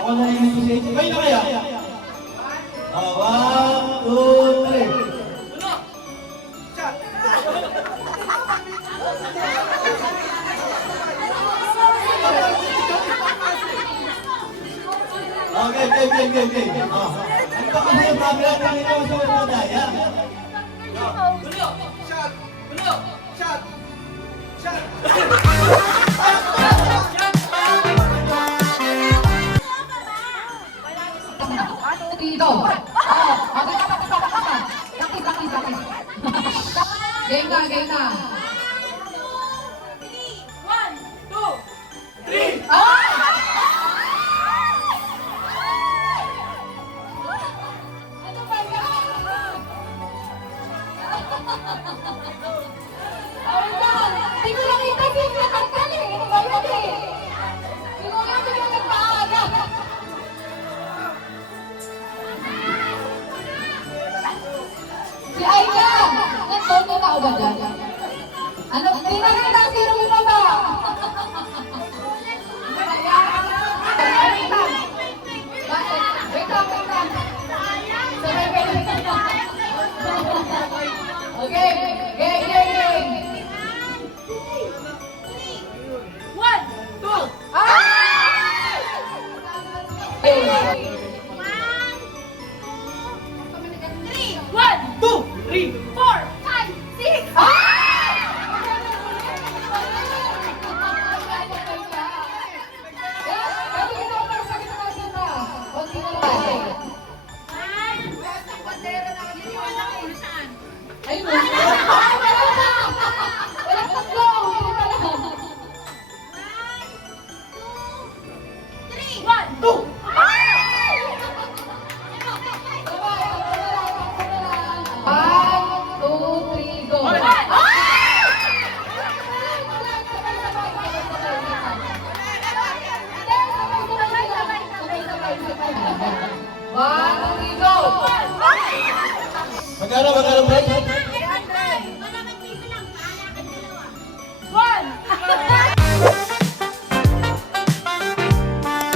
Ako na yung negotiate. Kayo na kaya? 1, 2, 3. Okay. Ano ba kasi yung paglalat ng ito sa mga daya? Shot! Dito. Game na. 1, 2, 3. Ano ba yan? Hindi ko nakita si Nakantan eh. Ano ba yan eh? Hindi ko nakita si nagpaaga. Si Aida! Nagtoto tao ba dyan? Ano? Hindi nakita si Ruma ba? Wait lang. Okay, game. 1, 2. One, 2, 3, 4, 5, 6. One, 2. Magkano break? 1.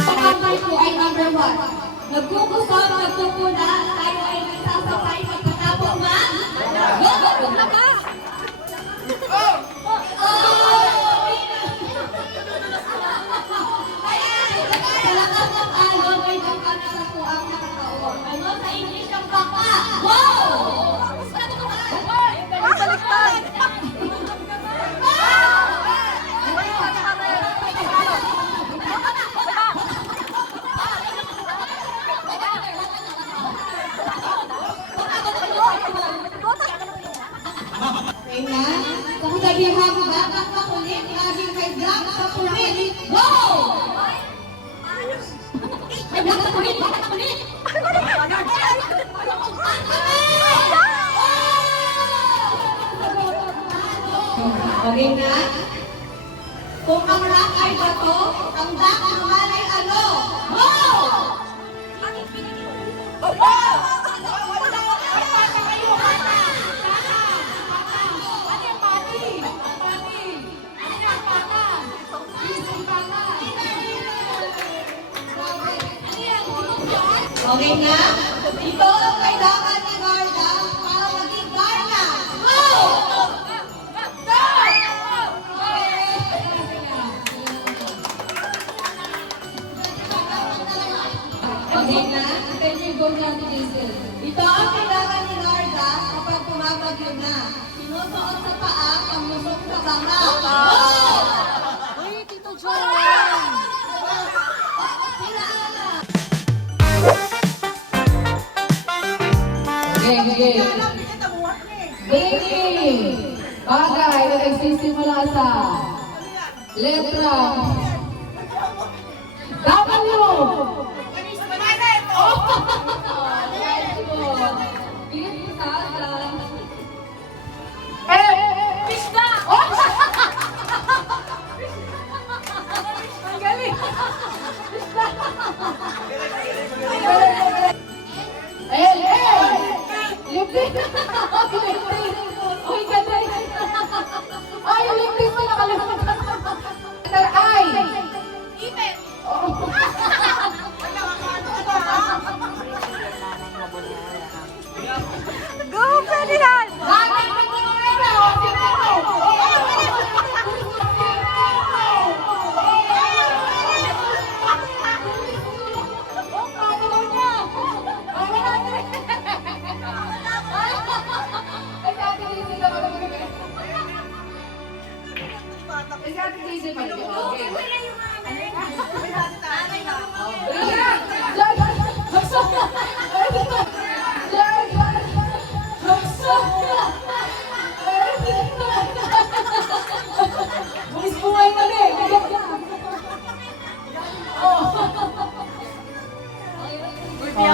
Pangangay po ay number 1. Nagkukusap, nagkukuna, tayo ay nagsasabay pagkatapos na. Talagang ang ayaw ay nagkana po ang nakataon. Ano sa English ang baka? Wow! Kaya, kung sabihan mo ba, ang makulit, laging may black sa pulit. Go! May black sa pulit, black sa pulit! Okay na? Kung ang rock ay bato, ang duck naman ay ano? Go! Okay na? Ito ang kailangan ni Garda para maging Garda. Go! Okay na? Then you go down to Diesel. Ito ang kailangan ni Garda kapag pumapagyo na. Sinusuot sa paa ang musok sa banga. Go! Uy, Tito John! Game. Bagay na nagsisimula sa letra W. Pista! Ang galing! Lipstick! Uy, ganda yan! Ay, yung lipstick na nakalimutan! Letter I! Ipit! Go, Ferdinand! Bakit mo ito?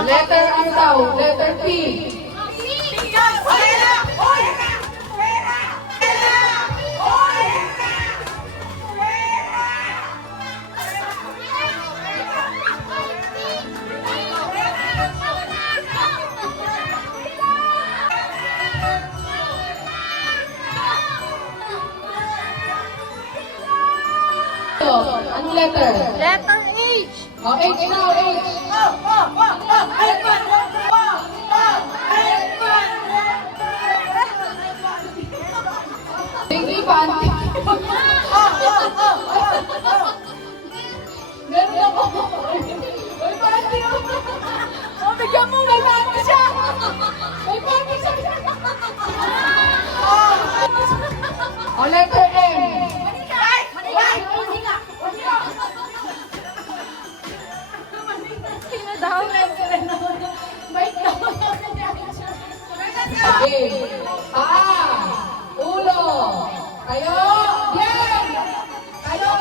Letter ano daw? Letter P. Anong letter? Letter H! Oh, H now, H. Baby panty. Meron ako. May panty ako. Oh, bigyan mo, may panty siya. May panty siya. Oh, letter M. Okay. Paa. Ulo. Kayo. Yan. Kayo.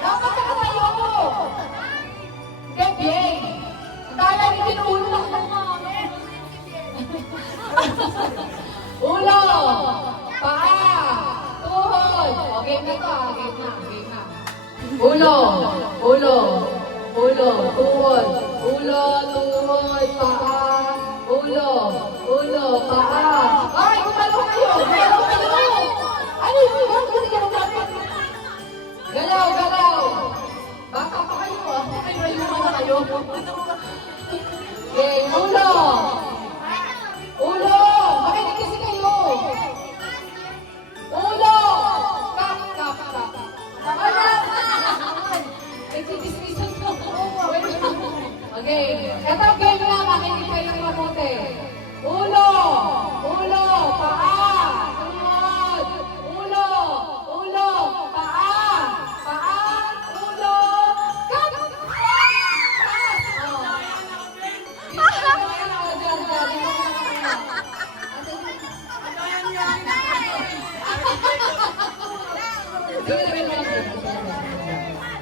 Dapat nakatayo mo. Yan, yan. Kala ni tinulo. Ulo. Paa. Tuhod. Okay na to. Game na. Ulo. Tuhod. Ulo, tuhod, paa. Ulo. Okay, ulo. Ulo. Makinig kasi kayo. Ulo. Kap, kap, kap. Wala. Nagsitismisan ko. Okay. Ito game na. Makinig kayong mabuti. Ulo. Ulo. Paa. Tuhod. Ulo. Ulo. Paa. Paa. Ulo. Kap.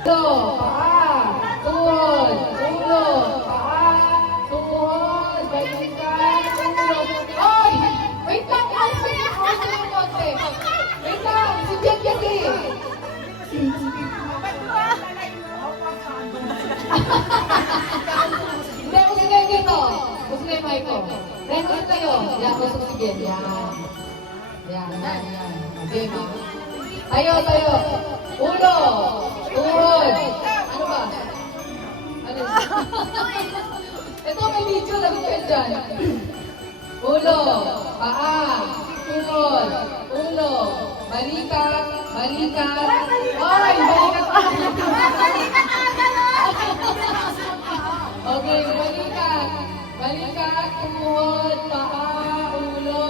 Ulo, paa, tuhod, ulo, paa, tuhod, balikan, ulo. Oy! Wait lang! Wait lang! Si Jen kasi! Hindi, usig kayo dito. Usig kayo, Michael. Dahil usig kayo. Yan, usig si Jen. Yan. Yan. Okay, ma. Tayo. Ulo. Tuhod. Ano ba? Ano? Ito, may video. Lagi kayo dyan. Ulo. Paa. Tuhod. Ulo. Balikat. Oy, balikat. Okay, balikat, tuhod, paa, ulo.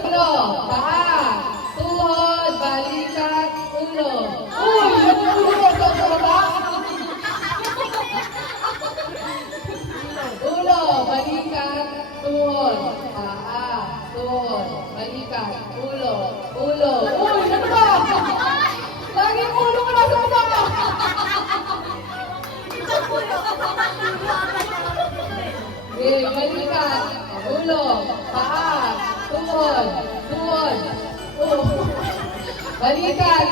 Ulo, paa, tuhod, balikat, ulo. Uy, yung ulo ko sa baba. Ulo, balikat, tuhod, paa, tuhod, balikat, ulo. Uy, ano ba? Lagi yung ulo ko nasa baba. Okay, balikat, ulo, paa, tuhod, balikat.